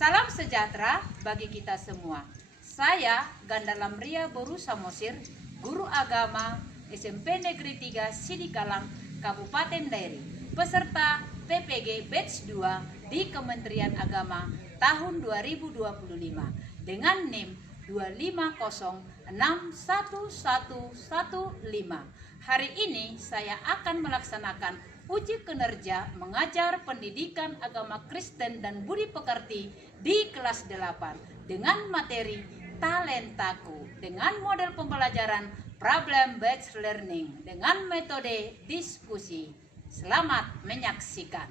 Salam sejahtera bagi kita semua. Saya Ganda Lamria Boru Samosir, guru agama SMP Negeri 3 Sidikalang, Kabupaten Dairi, peserta PPG Batch 2 di Kementerian Agama tahun 2025 dengan NIM 250611115. Hari ini saya akan melaksanakan uji kinerja mengajar pendidikan agama Kristen dan budi pekerti di kelas 8 dengan materi talentaku dengan model pembelajaran problem based learning dengan metode diskusi. Selamat menyaksikan.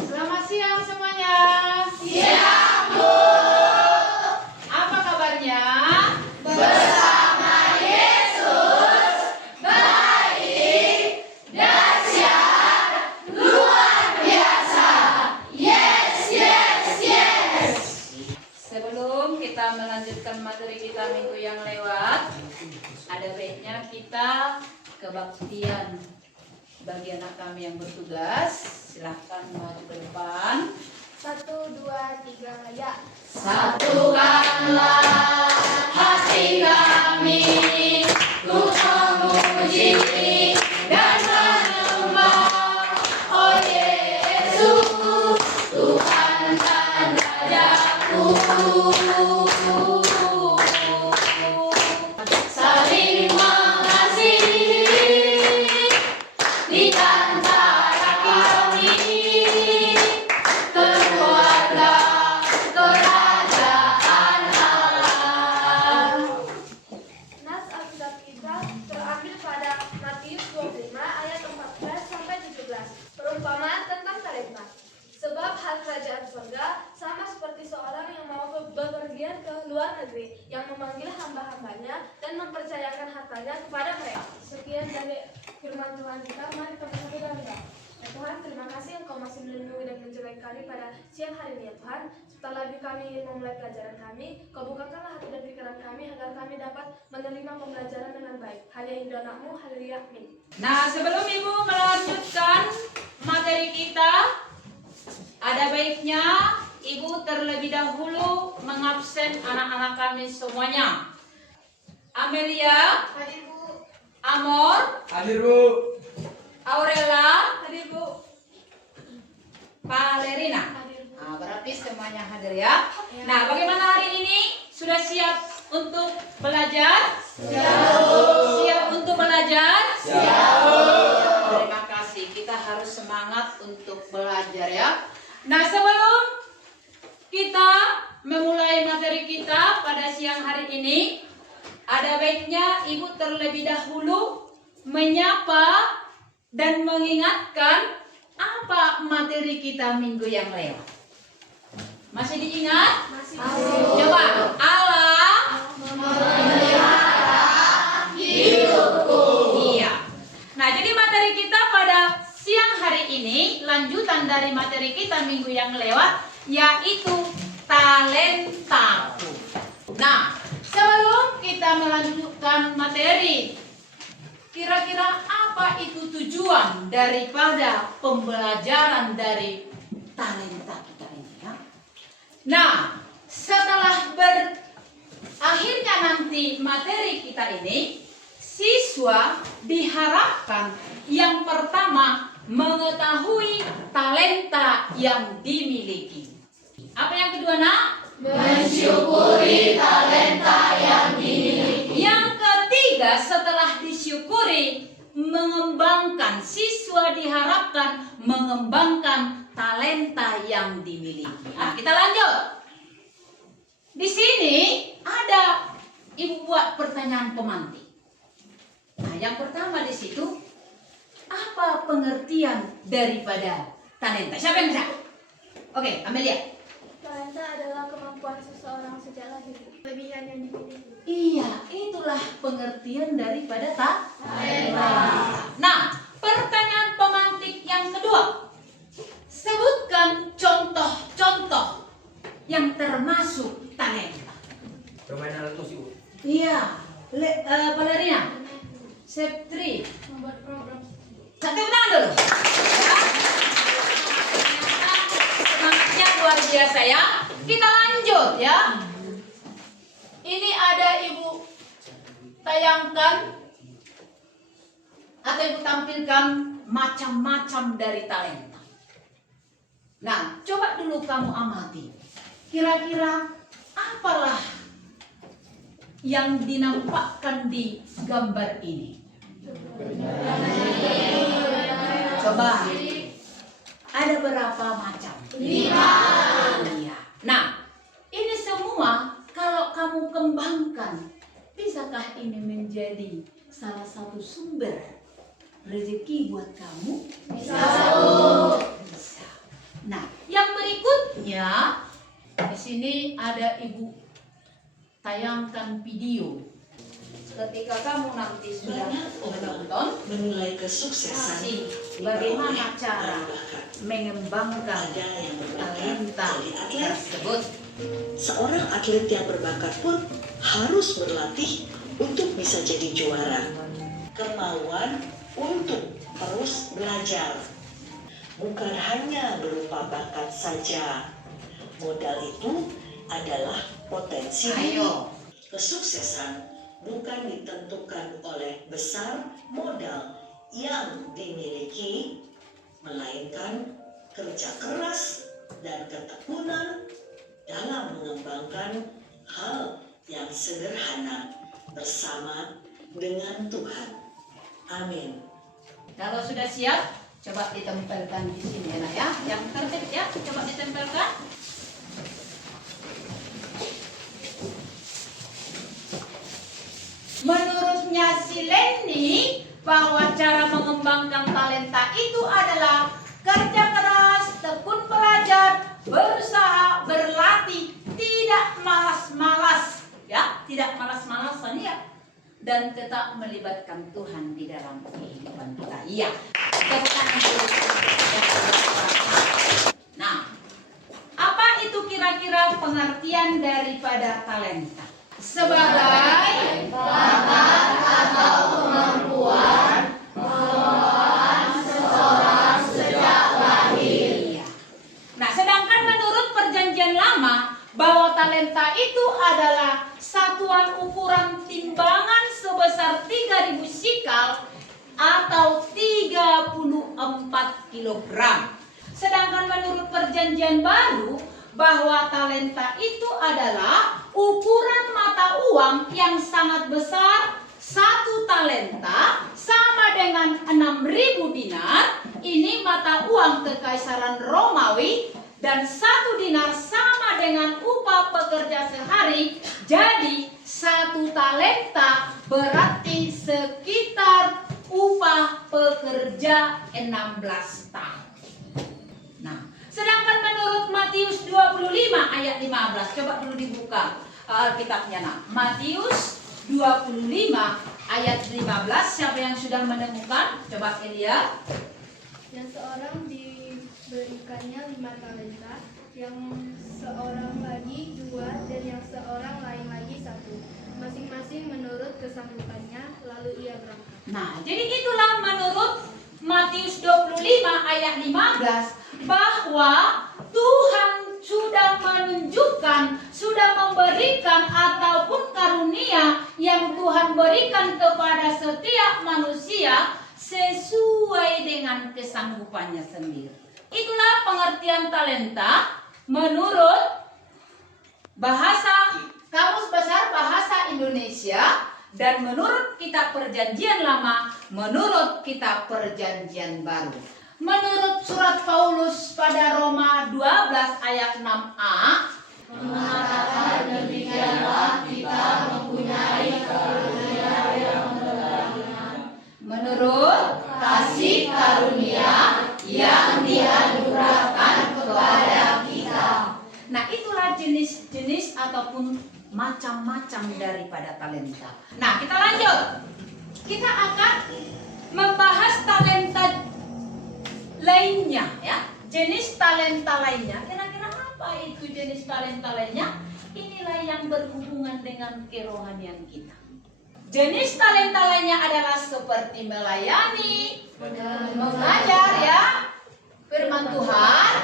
Selamat siang semuanya. Siang, Bu. Apa kabarnya? Bersama Yesus baik, dahsyat, luar biasa. Yes, yes, yes. Sebelum kita melanjutkan materi kita minggu yang lewat, ada baiknya kita kebaktian bagi anak kami yang bertugas. Silahkan maju ke depan. 1, 2, 3, ya. Satukanlah hati kami untuk memuji dan menyembah, oh Yesus, Tuhan dan Rajaku. Saling mengasihi di antara kami, keluarga kerajaan Allah. Nas Alkitab kita terambil pada Matius 25 ayat 14 sampai 17. Perumpamaan tentang talenta. Sebab hal kerajaan surga sama seperti seorang yang mau bepergian ke luar negeri, yang memanggil hamba-hambanya dan mempercayakan hartanya kepada mereka. Sekian dari firman Tuhan kita, mari kita bersatu dalam doa. Ya Tuhan, terima kasih Engkau masih melindungi dan menjaga kami pada siang hari ini ya Tuhan. Setelah kami ingin memulai pelajaran kami, Kau bukakanlah hati dan pikiran kami agar kami dapat menerima pembelajaran dengan baik. Hanya di dalam-Mu, haleluya, amin. Nah, sebelum Ibu melanjutkan materi kita, ada baiknya Ibu terlebih dahulu mengabsen anak-anak kami semuanya. Amelia, Hadir Bu. Amor, Hadir, Bu. Aurela, Hadir Bu. Valerina. Hadir Bu. Nah, berarti semuanya hadir ya. Nah, bagaimana hari ini? Sudah siap untuk belajar? Siap untuk belajar? Terima kasih. Kita harus semangat untuk belajar ya. Nah, sebelum kita memulai materi kita pada siang hari ini, ada baiknya Ibu terlebih dahulu menyapa dan mengingatkan apa materi kita minggu yang lewat. Masih diingat? Masih. Coba. Allah Memelihara hidupku. Iya. Nah, jadi materi kita pada siang hari ini lanjutan dari materi kita minggu yang lewat, yaitu talentaku. Nah, sebelum kita melanjutkan materi, kira-kira apa itu tujuan daripada pembelajaran dari talenta kita ini ya? Nah, setelah berakhirnya nanti materi kita ini, siswa diharapkan yang pertama mengetahui talenta yang dimiliki. Apa yang kedua, Nak? Mensyukuri talenta yang dimiliki. Yang ketiga, setelah disyukuri, mengembangkan. Siswa diharapkan mengembangkan talenta yang dimiliki. Nah, kita lanjut. Di sini ada Ibu buat pertanyaan pemantik. Nah, yang pertama di situ, apa pengertian daripada talenta? Siapa yang bisa? Oke, Amelia. Talenta adalah kemampuan seseorang sejak lahir, kelebihan yang dimiliki. Iya, itulah pengertian daripada Talenta. Nah, pertanyaan pemantik yang kedua. Sebutkan contoh-contoh yang termasuk talenta. Permainan alat musik, Bu. Iya, Valerina, Septri, Membuat program. satu tangan dulu. Ya. Ternyata semangatnya luar biasa. biasa ya. Kita lanjut ya. Ini ada Ibu tayangkan atau Ibu tampilkan macam-macam dari talenta. Nah, coba dulu kamu amati. Kira-kira apalah yang dinampakkan di gambar ini? Coba. Ada berapa macam? 5. Iya. Nah, ini semua kalau kamu kembangkan, bisakah ini menjadi salah satu sumber rezeki buat kamu? Bisa. Bisa. Nah, yang berikutnya di sini ada Ibu tayangkan video. Ketika kamu nanti sudah menonton, menilai kesuksesan kasih bagaimana cara mengembangkan ada yang berbakat talenta jadi atlet. tersebut. Seorang atlet yang berbakat pun harus berlatih untuk bisa jadi juara. Kemauan untuk terus belajar bukan hanya berupa bakat saja. Modal itu adalah potensi diri. Ayo. Kesuksesan bukan ditentukan oleh besar modal yang dimiliki, melainkan kerja keras dan ketekunan dalam mengembangkan hal yang sederhana bersama dengan Tuhan. Amin. Kalau sudah siap, coba ditempelkan di sini ya, Nak, ya. Yang tertib ya, coba ditempelkan. Menurutnya si Leni bahwa cara mengembangkan talenta itu adalah kerja keras, tekun belajar, berusaha, berlatih, tidak malas-malas, ya, tidak malas-malasan ya, dan tetap melibatkan Tuhan di dalam kehidupan kita. Iya. Tepuk tangan dulu. Nah, apa itu kira-kira pengertian daripada talenta? Sebagai Bakat atau kemampuan pengelolaan seseorang sejak lahir. Iya. Nah, sedangkan menurut Perjanjian Lama bahwa talenta itu adalah satuan ukuran timbangan sebesar 3.000 sikal atau 34 kilogram. Sedangkan menurut Perjanjian Baru bahwa talenta itu adalah ukuran mata uang yang sangat besar. Satu talenta sama dengan 6.000 dinar. Ini mata uang Kekaisaran Romawi. Dan 1 dinar sama dengan upah pekerja sehari. Jadi 1 talenta berarti sekitar upah pekerja 16 tahun. Nah, sedangkan menurut Matius 25 ayat 15, coba dulu dibuka Alkitabnya, Nak. Matius 25 ayat 15, siapa yang sudah menemukan? Coba Elia. Yang seorang diberikannya 5 talenta, yang seorang lagi 2, dan yang seorang lain lagi 1. Masing-masing menurut kesanggupannya, lalu ia berangkat. Nah, jadi itulah menurut Matius 25 ayat 15 bahwa Tuhan sudah menunjukkan, sudah memberikan ataupun karunia yang Tuhan berikan kepada setiap manusia sesuai dengan kesanggupannya sendiri. Itulah pengertian talenta menurut bahasa Kamus Besar Bahasa Indonesia dan menurut Kitab Perjanjian Lama, menurut Kitab Perjanjian Baru. Menurut surat Paulus pada Roma 12 ayat 6a, Mengatakan demikianlah kita mempunyai karunia yang berbagian. menurut kasih karunia yang dianugerahkan kepada kita. Nah, itulah jenis-jenis ataupun macam-macam daripada talenta. Nah, kita lanjut. Kita akan membahas talenta lainnya, ya. Jenis talenta lainnya. Kira-kira apa itu jenis talenta lainnya? Inilah yang berhubungan dengan kerohanian kita. Jenis talenta lainnya adalah seperti melayani, mengajar, ya, firman Tuhan,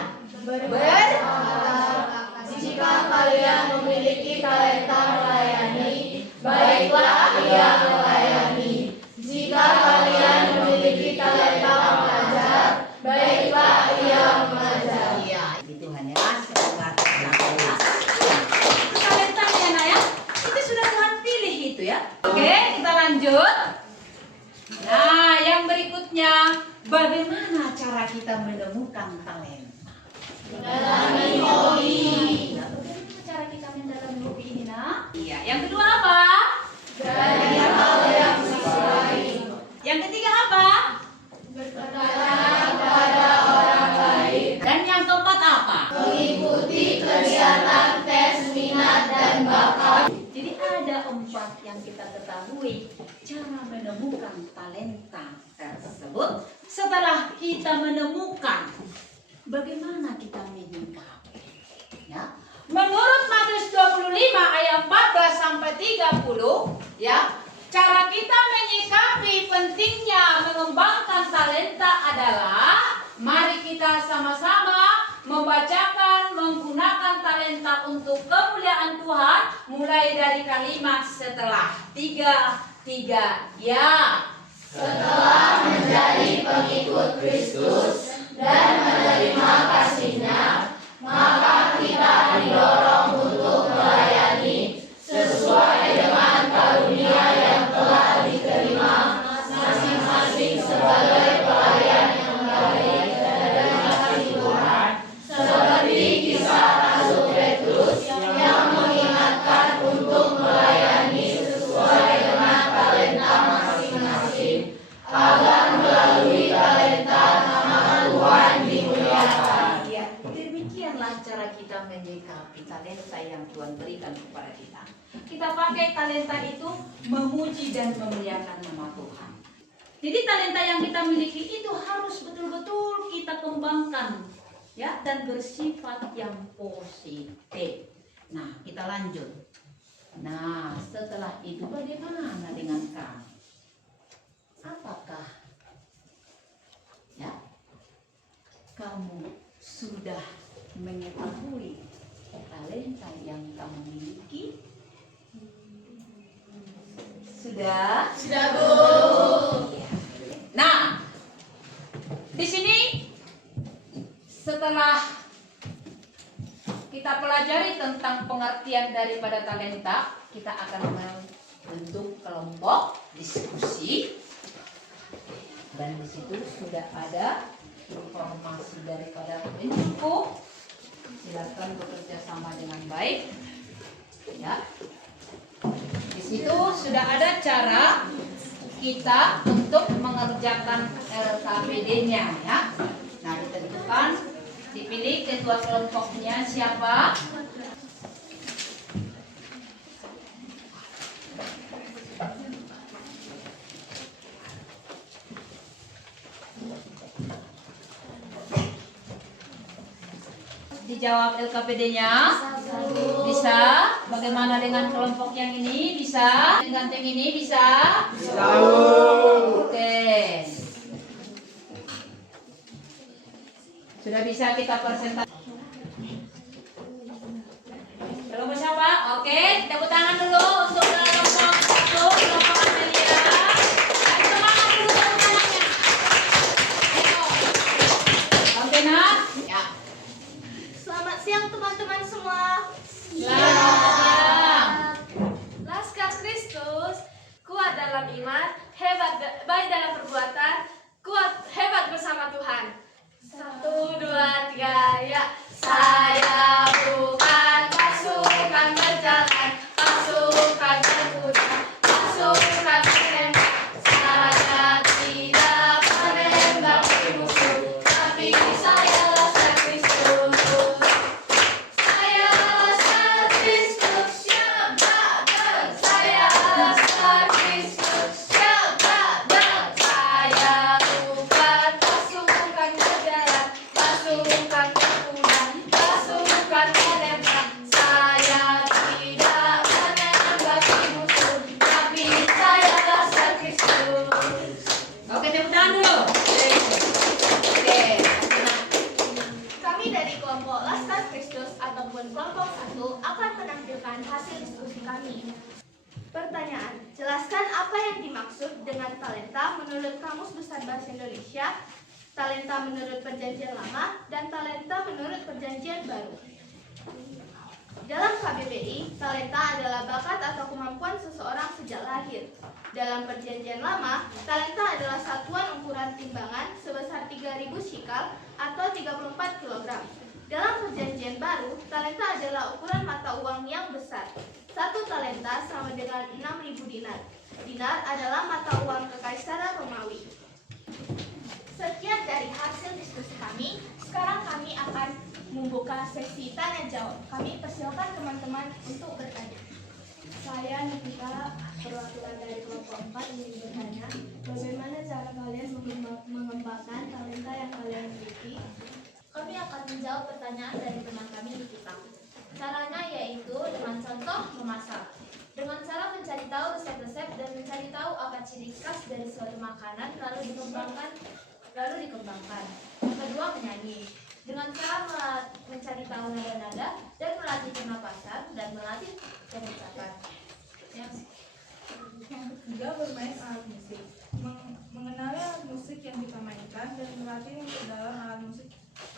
cara kita menemukan talenta? Mendalami hobi. Nah, bagaimana cara kita mendalami hobi ini, nak? Iya. Yang kedua apa? Dari hal yang sesuai. Yang ketiga apa? Berkenan pada orang lain. Dan yang keempat apa? Mengikuti kegiatan tes minat dan bakat. Jadi ada 4 yang kita ketahui cara menemukan talenta tersebut. Setelah kita menemukan, bagaimana kita menyikapi? Ya. Menurut Matius 25 ayat 14 sampai 30, ya, cara kita menyikapi pentingnya mengembangkan talenta adalah mari kita sama-sama membacakan menggunakan talenta untuk kemuliaan Tuhan, mulai dari kalimat setelah 3 ya. Setelah menjadi pengikut Kristus dan menerima kasih-Nya, maka kita didorong untuk melayani sesuai dengan karunia yang telah diterima masing-masing sebagai pelayan yang baik dari kasih Tuhan, seperti kisah Rasul Petrus yang mengingatkan untuk melayani sesuai dengan talenta masing-masing, agar melalui talenta nama Tuhan dimuliakan. Ya, demikianlah cara kita menyikapi talenta yang Tuhan berikan kepada kita. Kita pakai talenta itu memuji dan memuliakan nama Tuhan. Jadi talenta yang kita miliki itu harus betul-betul kita kembangkan, ya, dan bersifat yang positif. Nah, kita lanjut. Nah, setelah itu bagaimana dengan kamu? Apakah, ya, kamu sudah mengetahui talenta yang kamu miliki? Sudah? Sudah, Bu. Iya. Nah, di sini setelah kita pelajari tentang pengertian daripada talenta, kita akan membentuk kelompok diskusi. Dan di situ sudah ada informasi daripada penjumpu. Silakan bekerja sama dengan baik. Ya. Di situ sudah ada cara kita untuk mengerjakan LKPD-nya, ya. Nah, ditentukan, dipilih ketua kelompoknya siapa. Dijawab LKPD-nya? Bisa. Bagaimana dengan kelompok yang ini? Bisa. Ganting ini bisa? Bisa. Oke. Sudah bisa kita presentasi. Kelompok siapa? Oke, tepuk tangan dulu untuk kelompok 1, kelompok Amelia. Ayo semangat dulu tepuk tangannya. Ayo. Oke, Nak? Ya. Selamat siang teman-teman semua. Selamat siang. Laskar Kristus, kuat dalam iman, baik dalam perbuatan, kuat hebat bersama Tuhan. 1, 2, 3, ya. Saya bukan pasukan berjalan, pasukan berkuda, pasukan menembak. Saya tidak menembak musuh, tapi saya laskar Kristus. Saya laskar Kristus, siap dan saya laskar Kristus, siap dan saya bukan pasukan berjalan, pasukan berkuda, pasukan menembak. Saya tidak menembak musuh, tapi saya laskar Kristus. Oke, tepuk tangan dulu. Oke. Kami dari kelompok Laskar Kristus ataupun kelompok 1 akan menampilkan hasil diskusi kami. Pertanyaan, jelaskan apa yang dimaksud dengan talenta menurut Kamus Besar Bahasa Indonesia, talenta menurut Perjanjian Lama, dan talenta menurut Perjanjian Baru. Dalam KBBI, talenta adalah bakat atau kemampuan seseorang sejak lahir. Dalam Perjanjian Lama, talenta adalah satuan ukuran timbangan sebesar 3.000 shikal atau 34 kg. Dalam Perjanjian Baru, talenta adalah ukuran mata uang yang besar. 1 talenta sama dengan 6.000 dinar. Dinar adalah mata uang Kekaisaran Romawi. Sekian dari hasil diskusi kami. Sekarang kami akan membuka sesi tanya jawab. Kami persilakan teman-teman untuk bertanya. Saya Nikita, perwakilan dari kelompok 4 ingin bertanya, bagaimana cara kalian mengembangkan talenta yang kalian miliki? Kami akan menjawab pertanyaan dari teman kami Nikita. Caranya yaitu dengan contoh memasak. Dengan cara mencari tahu resep-resep dan mencari tahu apa ciri khas dari suatu makanan lalu dikembangkan. Yang kedua, menyanyi. Dengan cara mencari tahu nada-nada dan melatih pernapasan dan melatih pengucapan. Yang ketiga, bermain alat musik. Mengenali alat musik yang kita mainkan dan melatih untuk dalam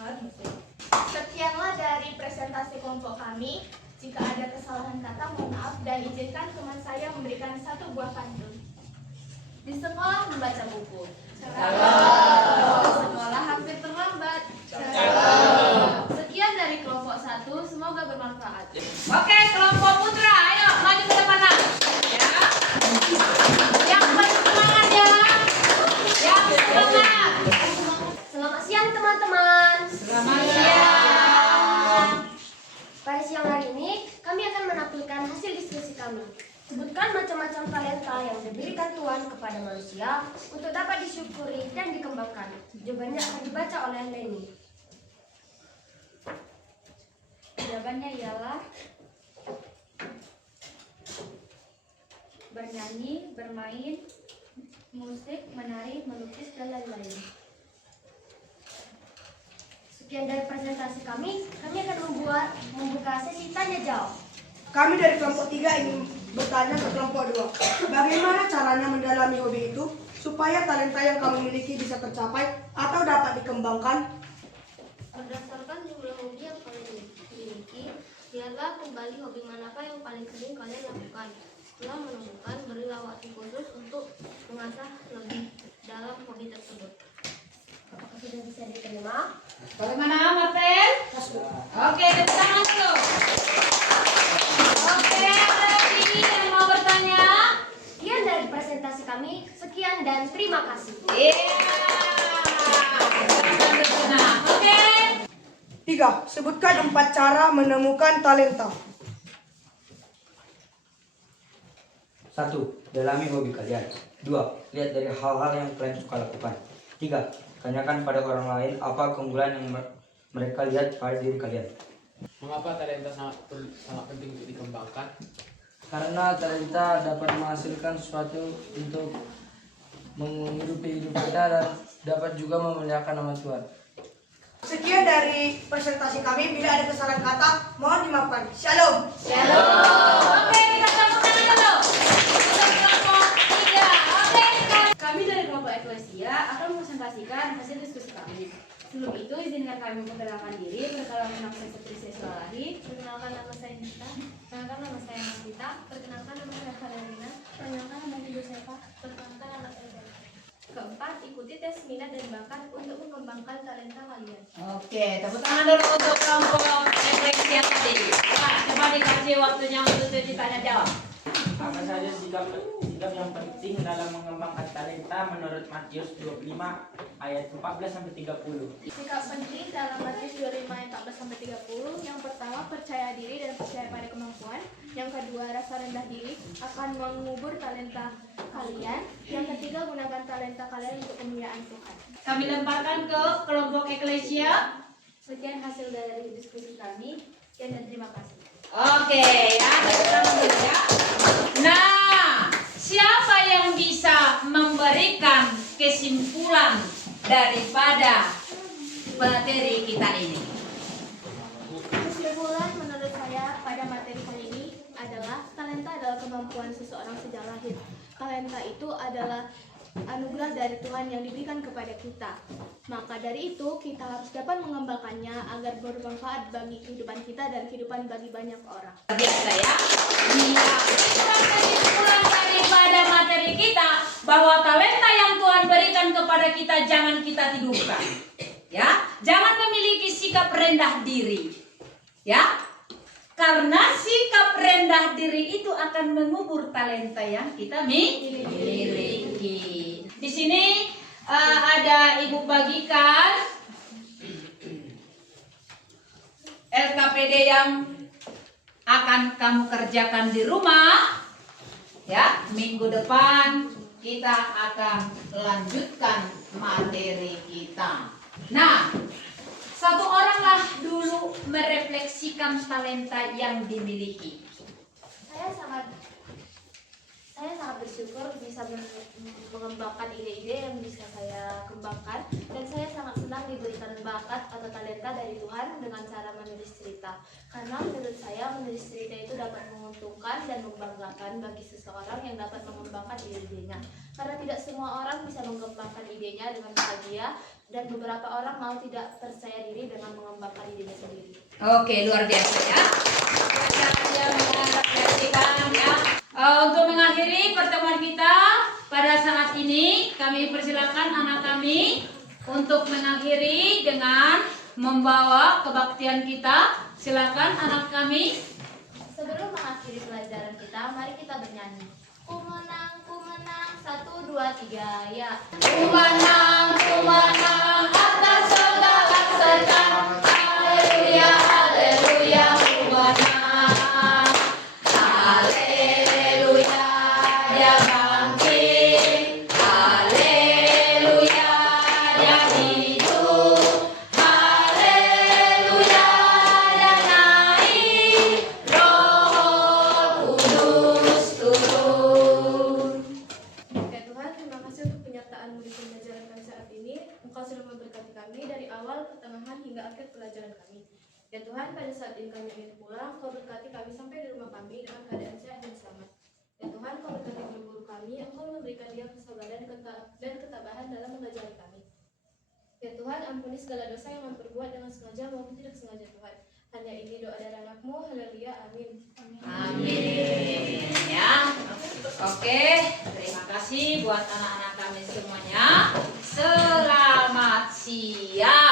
alat musik. Sekianlah dari presentasi kelompok kami. Jika ada kesalahan kata, mohon maaf dan izinkan teman saya memberikan 1 buah pantun. Di sekolah membaca buku. Di sekolah hampir terlambat. Sekian dari kelompok 1, semoga bermanfaat. Oke, kelompok putra, ayo maju ke depan. Ya. Yang paling semangat ya. Yang semangat. Selamat siang teman-teman. Selamat siang. Pada siang hari ini kami akan menampilkan hasil diskusi kami. Sebutkan macam-macam talenta yang diberikan Tuhan kepada manusia untuk dapat disyukuri dan dikembangkan. Jawabannya akan dibaca oleh Leni. Jawabannya ialah bernyanyi, bermain, musik, menari, melukis, dan lain-lain. Sekian dari presentasi kami akan membuka sesi tanya jawab. Kami dari kelompok 3 ingin bertanya ke kelompok 2. Bagaimana caranya mendalami hobi itu supaya talenta yang kamu miliki bisa tercapai atau dapat dikembangkan? Berdasarkan jumlah hobi yang kalian miliki, lihatlah kembali hobi manakah yang paling sering kalian lakukan. Setelah menemukan, berilah waktu khusus untuk mengasah lebih dalam hobi tersebut. Apakah sudah bisa diterima? Bagaimana, Martel? Oke, tepuk tangan dulu. Oke, ada lagi yang mau bertanya? Sekian dari presentasi kami. Sekian dan terima kasih. Iya. Oke. 3. Sebutkan 4 cara menemukan talenta. 1. Dalami hobi kalian. 2. Lihat dari hal-hal yang kalian suka lakukan. 3. Tanyakan pada orang lain apa keunggulan yang mereka lihat pada diri kalian. Mengapa talenta sangat penting untuk dikembangkan? Karena talenta dapat menghasilkan sesuatu untuk menghidupi hidup kita dan dapat juga memuliakan nama Tuhan. Sekian dari presentasi kami. Bila ada kesalahan kata, mohon dimaafkan. Shalom. Oke, kita tepuk tangan dulu. Untuk kelompok 3. Oke, sekarang Kami dari kelompok Eklesia akan mempresentasikan hasil diskusi kami. Sebelum itu, izinkan kami memperkenalkan diri. Perkenalkan nama saya Patricia Sulalahi. Perkenalkan nama saya Nita. Perkenalkan nama saya Masita. Perkenalkan nama saya Karolina. Perkenalkan nama saya Josefa. Perkenalkan nama saya Bella. Keempat, ikuti tes minat dan bakat untuk mengembangkan talenta kalian. Oke, tepuk tangan dulu untuk kelompok Eklesia tadi. Nah, coba dikasih waktunya untuk sesi tanya jawab. Apa saja sikap yang penting dalam mengembangkan talenta menurut Matius 25 ayat 14-30? Sikap penting dalam Matius 25 ayat 14-30. Yang pertama, percaya diri dan percaya pada kemampuan. Yang kedua, rasa rendah diri akan mengubur talenta kalian. Yang ketiga, gunakan talenta kalian untuk kemuliaan Tuhan. Kami lemparkan ke kelompok Eklesia. Sekian hasil dari diskusi kami. Sekian dan terima kasih. Oke, ya, tepuk tangan dulu ya. Nah, siapa yang bisa memberikan kesimpulan daripada materi kita ini? Kesimpulan menurut saya pada materi kali ini adalah talenta adalah kemampuan seseorang sejak lahir. Talenta itu adalah anugerah dari Tuhan yang diberikan kepada kita. Maka dari itu, kita harus dapat mengembangkannya agar bermanfaat bagi kehidupan kita dan kehidupan bagi banyak orang. Biasa ya. Iya. Itulah kesimpulan daripada materi kita bahwa talenta yang Tuhan berikan kepada kita jangan kita tidurkan. Ya, jangan memiliki sikap rendah diri. Ya. Karena sikap rendah diri itu akan mengubur talenta yang kita miliki. Di sini ada Ibu bagikan LKPD yang akan kamu kerjakan di rumah. Ya, minggu depan kita akan lanjutkan materi kita. Nah, satu oranglah dulu merefleksikan talenta yang dimiliki. Saya sangat bersyukur bisa mengembangkan ide-ide yang bisa saya kembangkan, dan saya sangat senang diberikan bakat atau talenta dari Tuhan dengan cara menulis cerita. Karena menurut saya menulis cerita itu dapat menguntungkan dan membanggakan bagi seseorang yang dapat mengembangkan ide-idenya. Karena tidak semua orang bisa mengembangkan idenya dengan bahagia, dan beberapa orang mau tidak percaya diri dengan mengembangkan idenya sendiri. Oke, luar biasa ya. Yang merefleksikan ya. Untuk mengakhiri pertemuan kita pada saat ini, kami persilakan anak kami untuk mengakhiri dengan membawa kebaktian kita. Silakan anak kami. Sebelum mengakhiri pelajaran kita, mari kita bernyanyi. Ku menang, 1, 2, 3, ya. Ku menang atas segala sedang. Haleluya, haleluya, ku menang. Haleluya, dia bangkit. Haleluya, dia hidup. Haleluya, dia naik. Roh Kudus turun. Ya Tuhan, terima kasih untuk penyertaan-Mu di pembelajaran kami saat ini. Engkau sudah memberkati kami dari awal, pertengahan, hingga akhir pelajaran kami. Ya Tuhan, pada saat ini kami ingin pulang, Engkau berkati kami sampai di rumah kami dengan keadaan sehat dan selamat. Ya Tuhan, Engkau berkati guru kami, Engkau memberikan dia kesabaran dan ketabahan dalam mengajari kami. Ya Tuhan, ampuni segala dosa yang kami perbuat dengan sengaja maupun tidak sengaja Tuhan. Hanya ini doa dari anak-Mu, haleluya, amin. Amin ya. Oke, terima kasih buat anak-anak kami semuanya. Selamat siang.